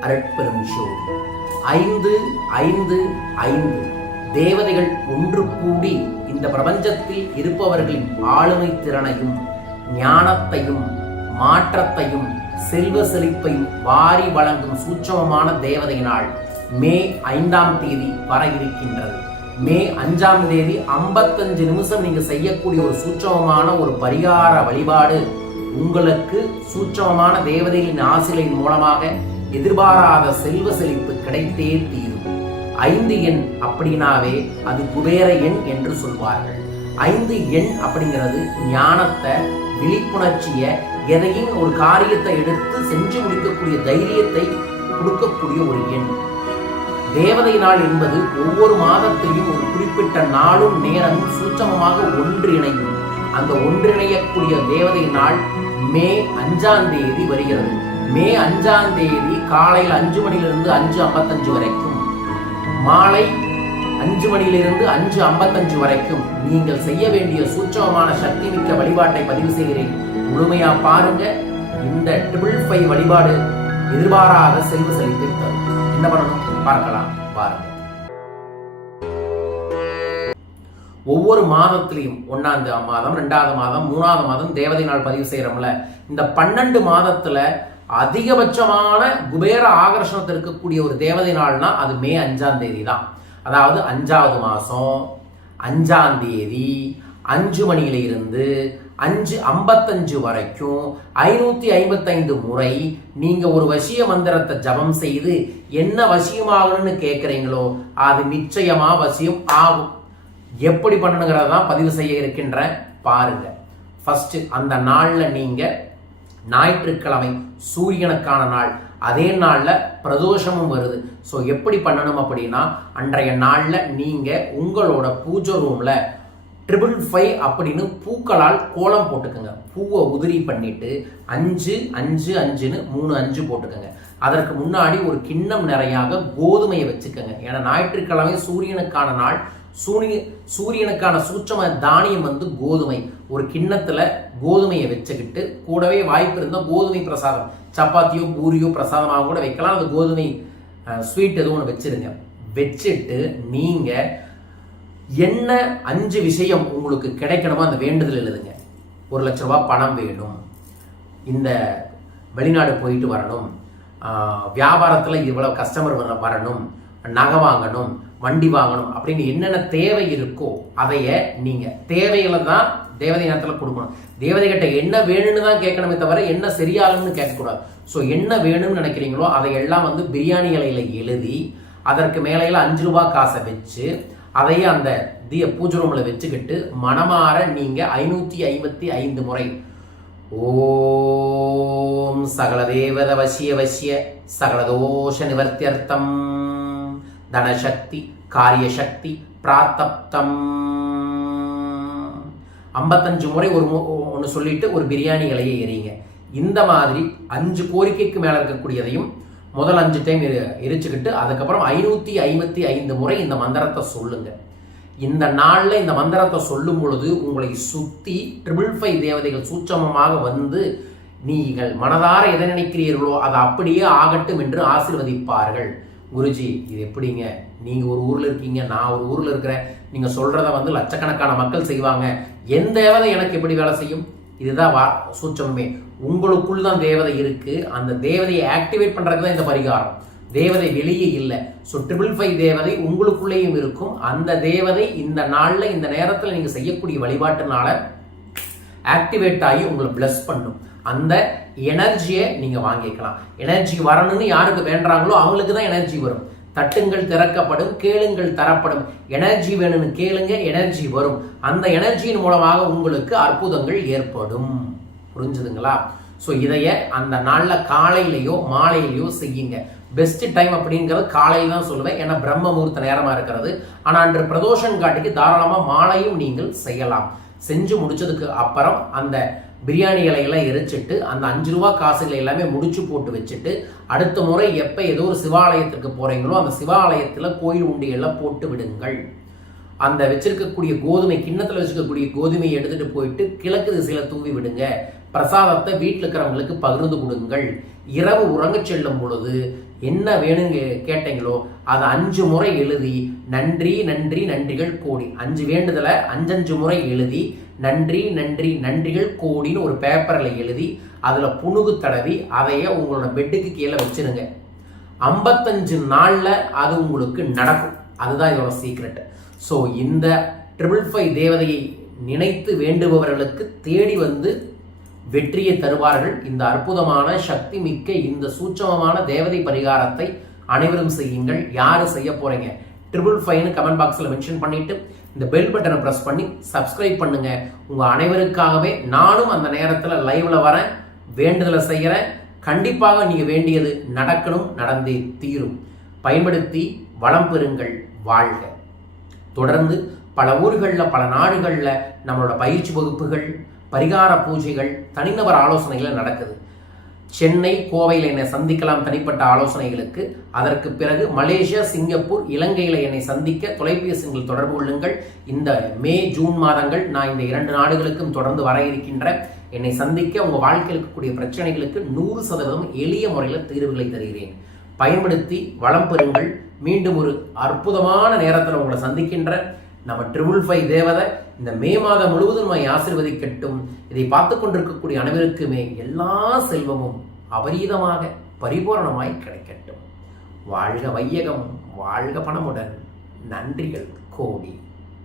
அரட்பெரும் ஜோதி ஐந்து ஐந்து ஐந்து. தேவதைகள் ஒன்று கூடி இந்த பிரபஞ்சத்தில் இருப்பவர்களின் ஆளுமை திறனையும் ஞானத்தையும் மாற்றத்தையும் செல்வ செழிப்பையும் வாரி வழங்கும் சூட்சமமான தேவதையினால் மே ஐந்தாம் தேதி வர இருக்கின்றது. மே அஞ்சாம் தேதி ஐம்பத்தஞ்சு நிமிஷம் நீங்கள் செய்யக்கூடிய ஒரு சூட்சமமான ஒரு பரிகார வழிபாடு உங்களுக்கு சூட்சமமான தேவதைகளின் ஆசிரியின் மூலமாக எதிர்பாராத செல்வ செழிப்பு கிடைத்தே தீரும். ஐந்து எண் அப்படின்னாவே அது குபேர எண் என்று சொல்வார்கள். ஐந்து எண் அப்படிங்கிறது ஞானத்தை விழிப்புணர்ச்சிய எதையும் ஒரு காரியத்தை எடுத்து செஞ்சு முடிக்கக்கூடிய தைரியத்தை கொடுக்கக்கூடிய ஒரு எண். தேவதை நாள் என்பது ஒவ்வொரு மாதத்திலையும் ஒரு குறிப்பிட்ட நாளும் நேரமும் சூட்சமமாக ஒன்றிணையும். அந்த ஒன்றிணையக்கூடிய தேவதை நாள் மே அஞ்சாம் தேதி வருகிறது. மே அஞ்சாம் தேதி காலையில் அஞ்சு மணிலிருந்து அஞ்சு ஐம்பத்தஞ்சு வரைக்கும். மாலை அஞ்சு மணியிலிருந்து அஞ்சு ஐம்பத்தஞ்சு வரைக்கும். நீங்கள் செய்ய வேண்டிய சூட்சமமான சக்தி மிக்க வழிபாட்டை பதிவு செய்கிறேன். முழுமையா பாருங்க. இந்த ட்ரிபிள் ஃபைவ் வழிபாடு எதிர்பாராத செல்வ செழிப்பை தரும். என்ன பண்ணணும்? பார்க்கலாம். பாருங்க. ஒவ்வொரு மாதத்திலையும் ஒன்னாம் மாதம் ரெண்டாவது மாதம் மூணாவது மாதம் தேவதை நாள் பதிவு செய்யறோம்ல. இந்த பன்னெண்டு மாதத்துல அதிகபட்சமான குபேர ஆகர்ஷணத்தில் இருக்கக்கூடிய ஒரு தேவதை நாள்னா அது மே அஞ்சாம் தேதி தான் அதாவது அஞ்சாவது மாதம் அஞ்சாம் தேதி அஞ்சு மணியில இருந்து அஞ்சு ஐம்பத்தஞ்சு வரைக்கும் ஐநூத்தி ஐம்பத்தைந்து முறை நீங்க ஒரு வசிய மந்திரத்தை ஜபம் செய்து என்ன வசியமாகணும்னு கேட்குறீங்களோ அது நிச்சயமா வசியம் ஆகும். எப்படி பண்ணணுங்கிறத தான் பதிவு செய்ய இருக்கின்ற பாருங்க. ஃபர்ஸ்ட் அந்த நாளில் நீங்கள் ஞாயிற்றுக்கிழமை சூரியனுக்கான நாள். அதே நாளில் பிரதோஷமும் வருது. ஸோ எப்படி பண்ணணும் அப்படின்னா அன்றைய நாளில் நீங்கள் உங்களோட பூஜை ரூமில் ட்ரிபிள் ஃபைவ் அப்படின்னு பூக்களால் கோலம் போட்டுக்கோங்க. பூவை உதிரி பண்ணிட்டு அஞ்சு அஞ்சு அஞ்சுன்னு மூணு அஞ்சு போட்டுக்கோங்க. அதற்கு முன்னாடி ஒரு கிண்ணம் நிறையாக கோதுமையை வச்சுக்கோங்க. ஏன்னா ஞாயிற்றுக்கிழமை சூரியனுக்கான நாள். சூரிய சூரியனுக்கான சூட்சம தானியம் வந்து கோதுமை. ஒரு கிண்ணத்தில் கோதுமையை வச்சுக்கிட்டு கூடவே வாய்ப்பு இருந்தால் கோதுமை பிரசாதம். சப்பாத்தியோ பூரியோ பிரசாதமாக கூட வைக்கலாம். அந்த கோதுமை ஸ்வீட் எதுவும் ஒன்று வச்சுருங்க. வச்சுட்டு நீங்கள் என்ன அஞ்சு விஷயம் உங்களுக்கு கிடைக்கணுமோ அந்த வேண்டுதல் எழுதுங்க. ஒரு லட்ச ரூபா பணம் வேணும். இந்த வெளிநாடு போயிட்டு வரணும். வியாபாரத்தில் இவ்வளோ கஸ்டமர் வர வரணும். நகை வாங்கணும் வண்டி வாங்கணும் அப்படின்னு என்னென்ன தேவை இருக்கோ அதைய நீங்கள் தேவைகளை தான் தேவதை நேரத்தில் கொடுக்கணும். தேவதைகிட்ட என்ன வேணும்னு தான் கேட்கணுமே தவிர என்ன சரியாகணும்னு கேட்கக்கூடாது. ஸோ என்ன வேணும்னு நினைக்கிறீங்களோ அதையெல்லாம் வந்து பிரியாணி இலையில் எழுதி அதற்கு மேலையில் அஞ்சு ரூபா காசை வச்சு அதையே அந்த தீய பூஜை ரூமில் வச்சுக்கிட்டு மனமாற நீங்கள் ஐநூற்றி ஐம்பத்தி ஐந்து முறை. ஓம் சகல தேவத வசிய வசிய சகலதோஷ நிவர்த்தியர்த்தம். தனசக்தி காரியசக்தி பிராத்தப்தம். ஐம்பத்தஞ்சு முறை ஒரு ஒன்று சொல்லிட்டு ஒரு பிரியாணி இலையை எறிங்க இந்த மாதிரி அஞ்சு கோரிக்கைக்கு மேலே இருக்கக்கூடியதையும் முதல் அஞ்சு டைம் எரிச்சுக்கிட்டு அதுக்கப்புறம் ஐநூற்றி ஐம்பத்தி ஐந்து முறை இந்த மந்திரத்தை சொல்லுங்க. இந்த நாளில் இந்த மந்திரத்தை சொல்லும் பொழுது உங்களை சுற்றி ட்ரிபிள் ஃபைவ் தேவதைகள் சூட்சமமாக வந்து நீங்கள் மனதார எதை நினைக்கிறீர்களோ அது அப்படியே ஆகட்டும் என்று ஆசிர்வதிப்பார்கள். குருஜி இது எப்படிங்க? நீங்கள் ஒரு ஊரில் இருக்கீங்க நான் ஒரு ஊரில் இருக்கிறேன். நீங்கள் சொல்கிறத வந்து லட்சக்கணக்கான மக்கள் செய்வாங்க. என் தேவதை எனக்கு எப்படி வேலை செய்யும்? இதுதான் வா சூட்சமே உங்களுக்குள் தான் தேவதை இருக்கு. அந்த தேவதையை ஆக்டிவேட் பண்ணுறதுக்கு தான் இந்த பரிகாரம். தேவதை வெளியே இல்லை. ஸோ ட்ரிபிள் ஃபைவ் தேவதை உங்களுக்குள்ளேயும் இருக்கும். அந்த தேவதை இந்த நாளில் இந்த நேரத்தில் நீங்கள் செய்யக்கூடிய வழிபாட்டுனால ஆக்டிவேட் ஆகி உங்களை பிளஸ் பண்ணும். அந்த எனர்ஜியை நீங்கள் வாங்கிக்கலாம். எனர்ஜி வரணும்னு யாருக்கு வேண்டாங்களோ அவங்களுக்கு தான் எனர்ஜி வரும். தட்டுங்கள் திறக்கப்படும் கேளுங்கள் தரப்படும். எனர்ஜி வேணும்னு கேளுங்க எனர்ஜி வரும். அந்த எனர்ஜியின் மூலமாக உங்களுக்கு அற்புதங்கள் ஏற்படும். புரிஞ்சுதுங்களா? ஸோ இதைய அந்த நாளில் காலையிலையோ மாலையிலையோ செய்யுங்க. பெஸ்ட் டைம் அப்படிங்கிறது காலையில் தான் சொல்லுவேன். ஏன்னா பிரம்ம முகூர்த்த நேரமாக இருக்கிறது. ஆனால் அன்று பிரதோஷன் காட்டிக்கு தாராளமாக மாலையும் நீங்கள் செய்யலாம். செஞ்சு முடிச்சதுக்கு அப்புறம் அந்த பிரியாணி இலையெல்லாம் எரிச்சிட்டு அந்த அஞ்சு ரூபா காசுகளை எல்லாமே முடிச்சு போட்டு வச்சுட்டு அடுத்த முறை எப்போ ஏதோ ஒரு சிவாலயத்திற்கு போகிறீங்களோ அந்த சிவாலயத்தில் கோயில் உண்டியெல்லாம் போட்டு விடுங்கள். அந்த வச்சிருக்கக்கூடிய கோதுமை கிண்ணத்தில் வச்சுருக்கக்கூடிய கோதுமையை எடுத்துகிட்டு போயிட்டு கிழக்கு திசையில் தூவி விடுங்க. பிரசாதத்தை வீட்டில் இருக்கிறவங்களுக்கு பகிர்ந்து கொடுங்கள். இரவு உறங்கச் செல்லும் பொழுது என்ன வேணுங்க கேட்டீங்களோ அதை அஞ்சு முறை எழுதி நன்றி நன்றி நன்றிகள் கோடி. அஞ்சு வேண்டுதலை அஞ்சஞ்சு முறை எழுதி நன்றி நன்றி நன்றிகள் கோடின்னு ஒரு பேப்பரில் எழுதி அதில் புணுகு தடவி அதையே உங்களோட பெட்டுக்கு கீழே வச்சுருங்க. ஐம்பத்தஞ்சு நாளில் அது உங்களுக்கு நடக்கும். அதுதான் இதோட சீக்ரெட் ஸோ இந்த ட்ரிபிள் ஃபைவ் தேவதையை நினைத்து வேண்டுபவர்களுக்கு தேடி வந்து வெற்றியை தருவார்கள். இந்த அற்புதமான சக்தி மிக்க இந்த சூட்சமமான தேவதை பரிகாரத்தை அனைவரும் செய்யுங்கள். யார் செய்ய போகிறீங்க ட்ரிபிள் ஃபைவ்னு கமெண்ட் பாக்ஸில் மென்ஷன் பண்ணிட்டு இந்த பெல் பட்டனை ப்ரெஸ் பண்ணி சப்ஸ்கிரைப் பண்ணுங்க. உங்கள் அனைவருக்காகவே நானும் அந்த நேரத்தில் லைவ்ல வரேன் வேண்டுதலை செய்கிறேன் கண்டிப்பாக நீங்கள் வேண்டியது நடக்கணும் நடந்தே தீரும். பயன்படுத்தி வளம் பெறுங்கள் வாழ்க. தொடர்ந்து பல ஊர்களில் பல நாடுகளில் நம்மளோட பயிற்சி வகுப்புகள் பரிகார பூஜைகள் தனிநபர் ஆலோசனைகள் நடக்குது. சென்னை கோவையில் என்னை சந்திக்கலாம் தனிப்பட்ட ஆலோசனைகளுக்கு. அதற்கு பிறகு மலேசியா சிங்கப்பூர் இலங்கையில் என்னை சந்திக்க தொலைபேசிகள் தொடர்பு கொள்ளுங்கள். இந்த மே ஜூன் மாதங்கள் நான் இந்த இரண்டு நாடுகளுக்கும் தொடர்ந்து வர இருக்கின்ற என்னை சந்திக்க உங்கள் வாழ்க்கையில் இருக்கக்கூடிய பிரச்சனைகளுக்கு நூறு சதவீதம் எளிய முறையில் தீர்வுகளை தருகிறேன். பயன்படுத்தி வளம் பெறுங்கள். மீண்டும் ஒரு அற்புதமான நேரத்தில் உங்களை சந்திக்கின்ற நம்ம ட்ரிபிள் ஃபைவ் தேவதை இந்த மே மாதம் முழுவதும் நம்மை ஆசிர்வதிக்கட்டும் இதை பார்த்து கொண்டிருக்கக்கூடிய அனைவருக்குமே எல்லா செல்வமும் அபரீதமாக பரிபூரணமாய் கிடைக்கட்டும். வாழ்க வையகம் வாழ்க பணமுடன் நன்றிகள் கோடி.